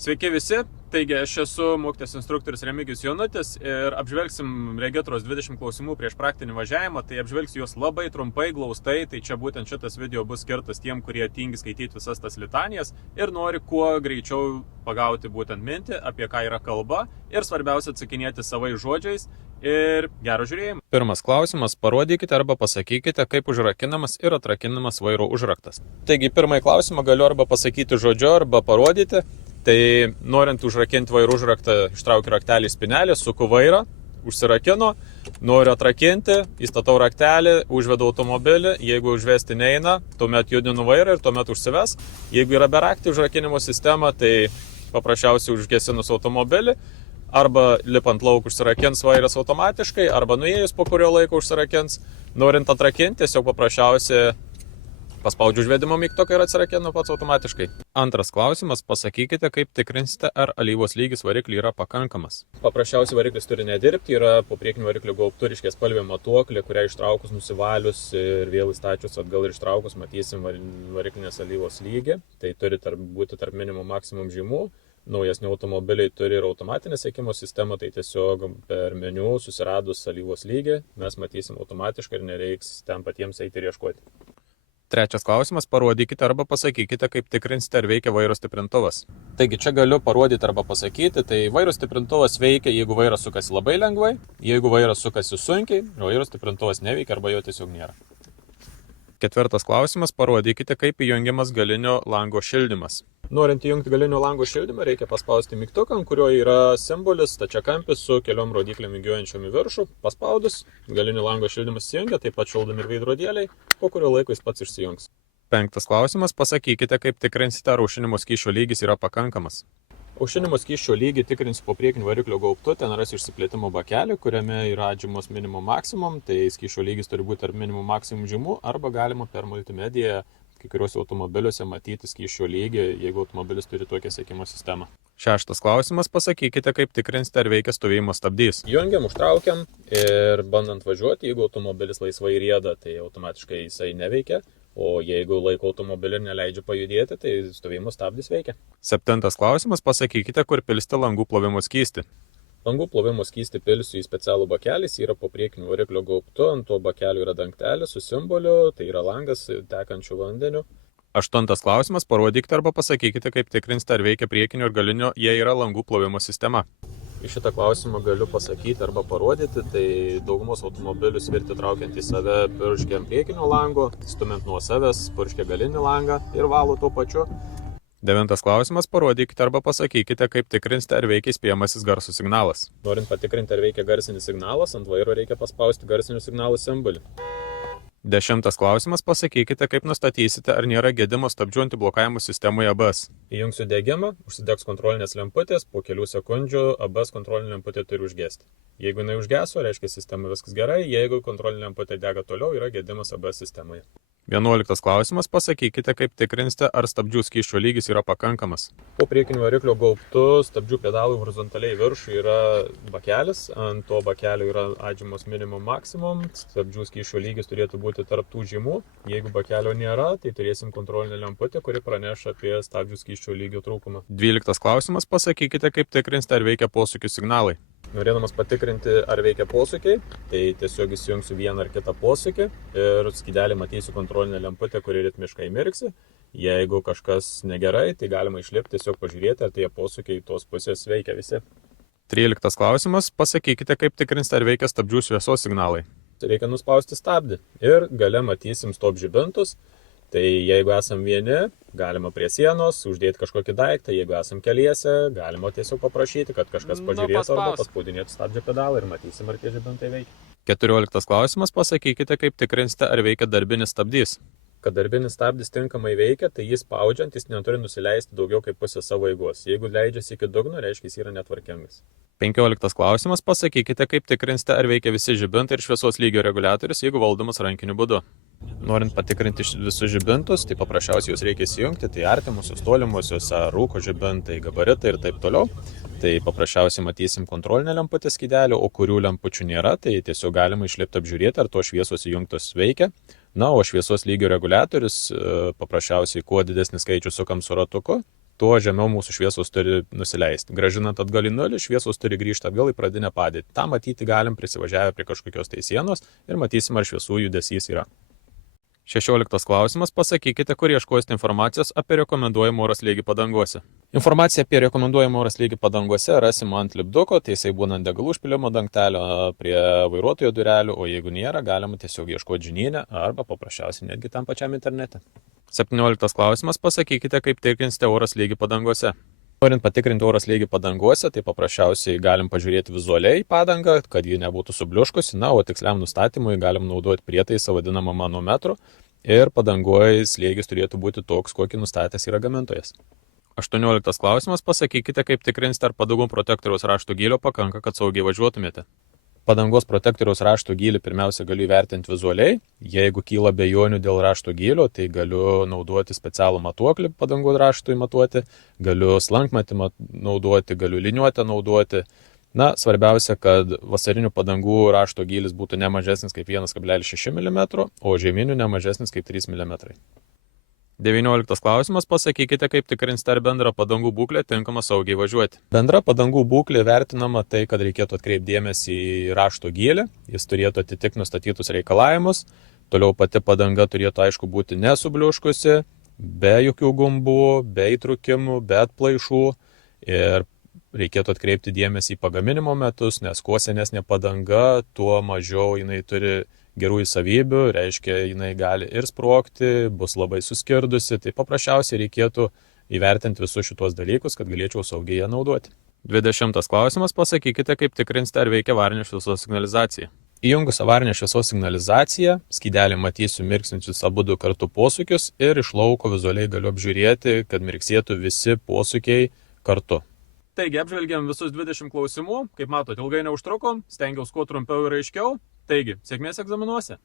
Sveiki visi, taigi aš esu mokytojas instruktorius Remigijus Jonutis ir apžvelgsim Regitros 20 klausimų prieš praktinį važiavimą, tai apžvelgsiu juos labai trumpai, glaustai, tai čia būtent šitas video bus skirtas tiem, kurie tingi skaityti visas tas litanijas ir nori kuo greičiau pagauti būtent mintį, apie ką yra kalba ir svarbiausia atsakinėti savais žodžiais ir gero žiūrėjimo. Pirmas klausimas, parodykite arba pasakykite, kaip užrakinamas ir atrakinamas vairo užraktas. Taigi pirmąjį klausimą galiu arba pasakyti žodžiu, arba parodyti. Tai norint užrakinti vairo užraktą, ištraukiu raktelį į spynelę, suku vairą, užsirakinu, noriu atrakinti, įstatau raktelį, užvedu automobilį, jeigu užvesti neina, tuomet judinu vairą ir tuomet užsives. Jeigu yra berakti užrakinimo sistema, tai paprasčiausiai užgesinus automobilį, arba lipant lauk užsirakins vairas automatiškai, arba nuėjus po kurio laiko užsirakins. Norint atrakinti, tiesiog paprasčiausiai paspaudžiu užvedimo mygtuką ir atsirakinu pats automatiškai. Antras klausimas, pasakykite, kaip tikrinsite, ar alyvos lygis variklį yra pakankamas. Paprasčiausiai variklis turi nedirbti, yra po priekiniu varikliu gaubtu ryškiaspalvė matuoklė, kurią ištraukus, nusivalius ir vėl įstačius atgal ir ištraukus matysim variklinės alyvos lygį. Tai turi būti tarp minimum maksimum žymų. Naujesni automobiliai turi ir automatinę sekimo sistemą, tai tiesiog per meniu susiradus alyvos lygį mes matysim automatiškai ir nereiks ten patiems eiti ir ieškoti. Trečias klausimas, parodykite arba pasakykite, kaip tikrinsite, ar veikia vairo stiprintuvas. Taigi čia galiu parodyti arba pasakyti, tai vairo stiprintuvas veikia, jeigu vairas sukasi labai lengvai, jeigu vairas sukasi sunkiai, vairo stiprintuvas neveikia arba jo tiesiog nėra. Ketvirtas klausimas, parodykite, kaip įjungiamas galinio lango šildymas. Norint įjungti galinio lango šildymą, reikia paspausti mygtuką, ant kurio yra simbolis stačiakampis su keliom rodyklėm vingiuojančiom į viršų. Paspaudus, galinio lango šildymas įsijungia, taip pat šildomi ir veidrodėliai, po kurio laiko jis pats išsijungs. Penktas klausimas, pasakykite, kaip tikrinsite, ar aušinimo skysčio lygis yra pakankamas. Aušinimo skysčio lygį tikrinsiu po priekiniu variklio gaubtu, ten ras išsiplėtimo bakelį, kuriame yra atžymos minimum maksimum, tai skysčio lygis turi būti tarp minimum maksimum žymų, arba galima per multimediją kai kuriuose automobiliuose matyti skysčio lygį, jeigu automobilis turi tokią sekimo sistemą. Šeštas klausimas, pasakykite, kaip tikrinsite, ar veikia stovėjimo stabdys. Jungiam, užtraukiam ir bandant važiuoti, jeigu automobilis laisvai rieda, tai automatiškai jisai neveikia. O jeigu laiko automobilį ir neleidžia pajudėti, tai stovėjimo stabdis veikia. Septintas klausimas, pasakykite, kur pilsite langų plovimo skystį. Langų plovimo skystį pilsiu į specialų bakelį, jis yra po priekiniu variklio gaubtu, ant to bakelio yra dangtelis su simboliu, tai yra langas tekančiu vandeniu. Aštuntas klausimas, parodykite arba pasakykite, kaip tikrinsite, ar veikia priekinio ir galinio, jei yra langų plovimo sistema. Į šitą klausimą galiu pasakyti arba parodyti, tai daugumos automobilių svirti traukiant į save purškia ant priekinio lango, stumiant nuo savęs purškia galinį langą ir valo tuo pačiu. Devintas klausimas, parodykite arba pasakykite, kaip tikrinsite, ar veikia įspėjamasis garso signalas. Norint patikrinti, ar veikia garsinis signalas, ant vairo reikia paspausti garsinių signalų simbolį. Dešimtas klausimas, pasakykite, kaip nustatysite, ar nėra gedimo stabdžių antiblokavimo sistemoje ABS. Įjungsiu degimą, užsidegs kontrolinės lemputės, po kelių sekundžių ABS kontrolinė lemputė turi užgesti. Jeigu jinai užgeso, reiškia sistema viskas gerai, jeigu kontrolinė lemputė dega toliau, yra gedimas ABS sistemoje. 11 klausimas, pasakykite, kaip tikrinsite, ar stabdžių skysčio lygis yra pakankamas. Po priekinio variklio gaubtu stabdžių pedalų horizontaliai viršų yra bakelis, ant to bakelio yra atžymos minimum maksimum, stabdžių skysčio lygis turėtų būti tarp tų žymų. Jeigu bakelio nėra, tai turėsim kontrolinę lemputę, kuri praneša apie stabdžių skysčio lygio trūkumą. 12 klausimas, pasakykite, kaip tikrinsite, ar veikia posūkių signalai. Norėdamas patikrinti, ar veikia posūkiai, tai tiesiog įsijungsiu vieną ar kitą posūkį ir skydelį matysiu kontrolinę lemputę, kuri ritmiškai mirksi. Jeigu kažkas negerai, tai galima išlipti, tiesiog pažiūrėti, ar tie posūkiai tos pusės veikia visi. 13 klausimas, pasakykite, kaip tikrinsite, ar veikia stabdžių šviesos signalai. Reikia nuspausti stabdį ir gale matysim stop žibintus. Tai jeigu esam vieni, galima prie sienos uždėti kažkokį daiktą, jeigu esam keliese, galima tiesiog paprašyti, kad kažkas pažiūrėtų arba paspaudinėtų stabdžio pedalą ir matysim, ar tie žibintai veikia. 14 klausimas, pasakykite, kaip tikrinsite, ar veikia darbinis stabdys. Kad darbinis stabdis tinkamai veikia, tai jis spaudžiant, jis neturi nusileisti daugiau kaip pusę savo eigos. Jeigu leidžiasi iki dugno, reiškia, jis yra netvarkingas. 15 klausimas, pasakykite, kaip tikrinsite, ar veikia visi žibintai ir šviesos lygio reguliatorius, jeigu valdomas rankiniu būdu. Norint patikrinti visus žibintus, tai paprasčiausiai juos reikia įsijungti, tai artimusios, tolimusios, rūko žibintai, gabaritai ir taip toliau. Tai paprasčiausiai matysim kontrolinę lemputę skydelį, o kurių lempučių nėra, tai tiesiog galima išlipti apžiūrėti, ar to šviesos įjungtos veikia. Na, o šviesos lygio reguliatorius paprasčiausiai kuo didesnį skaičių sukam su ratuku, tuo žemiau mūsų šviesos turi nusileisti. Gražinant atgal į nulį, šviesos turi grįžti atgal į pradinę padėtį. Ta matyti galim prisivažiavę prie kažkokios tai sienos ir matysim, ar šviesų judesys yra. 16 klausimas. Pasakykite, kur ieškosite informacijos apie rekomenduojamą oro slėgį padangose. Informaciją apie rekomenduojamą oro slėgį padangose rasim ant lipduko, tai jisai būna ant degalų užpylimo dangtelio prie vairuotojo durelių, o jeigu nėra, galima tiesiog ieškoti žinyne arba paprasčiausiai netgi tam pačiam internete. 17 klausimas. Pasakykite, kaip tikrinsite oro slėgį padangose. Norint patikrinti oro slėgį padangose, tai paprasčiausiai galim pažiūrėti vizualiai padangą, kad ji nebūtų subliuškusi, o tiksliam nustatymui galim naudoti prietaisą vadinamą manometru ir padangoje slėgis turėtų būti toks, kokį nustatęs yra gamintojas. 18 klausimas. Pasakykite, kaip tikrinsite, ar padangų protektoriaus rašto gylio pakanka, kad saugiai važiuotumėte. Padangos protektoriaus rašto gylį pirmiausia galiu įvertinti vizualiai. Jeigu kyla abejonių dėl rašto gylio, tai galiu naudoti specialų matuoklį padangų raštui matuoti, galiu slankmetį naudoti, galiu liniuotę naudoti. Svarbiausia, kad vasarinių padangų rašto gylis būtų ne mažesnis kaip 1,6 mm, o žieminių ne mažesnis kaip 3 mm. 19 klausimas. Pasakykite, kaip tikrinsite, ar bendra padangų būklė tinkama saugiai važiuoti. Bendra padangų būklė vertinama tai, kad reikėtų atkreipti dėmesį į rašto gylį, jis turėtų atitikti nustatytus reikalavimus, toliau pati padanga turėtų aišku būti nesubliuškusi, be jokių gumbų, be įtrūkimų, be atplaišų ir reikėtų atkreipti dėmesį į pagaminimo metus, nes kuo senesnė padanga, tuo mažiau jinai turi gerųjų savybių, reiškia, jinai gali ir sprogti, bus labai suskirdusi, tai paprasčiausiai reikėtų įvertinti visus šitos dalykus, kad galėčiau saugiai ją naudoti. 20 klausimas. Pasakykite, kaip tikrinsite, ar veikia avarinės šviesos signalizacija. Įjungus avarinę šviesos signalizaciją, skydelį matysiu mirksinčius abudu kartu posūkius ir iš lauko vizualiai galiu apžiūrėti, kad mirksėtų visi posūkiai kartu. Taigi, apžvelgiam visus 20 klausimų. Kaip matot, ilgai neužtrukom, stengiausi kuo trumpiau ir aiškiau. Taigi, sėkmės egzaminuose.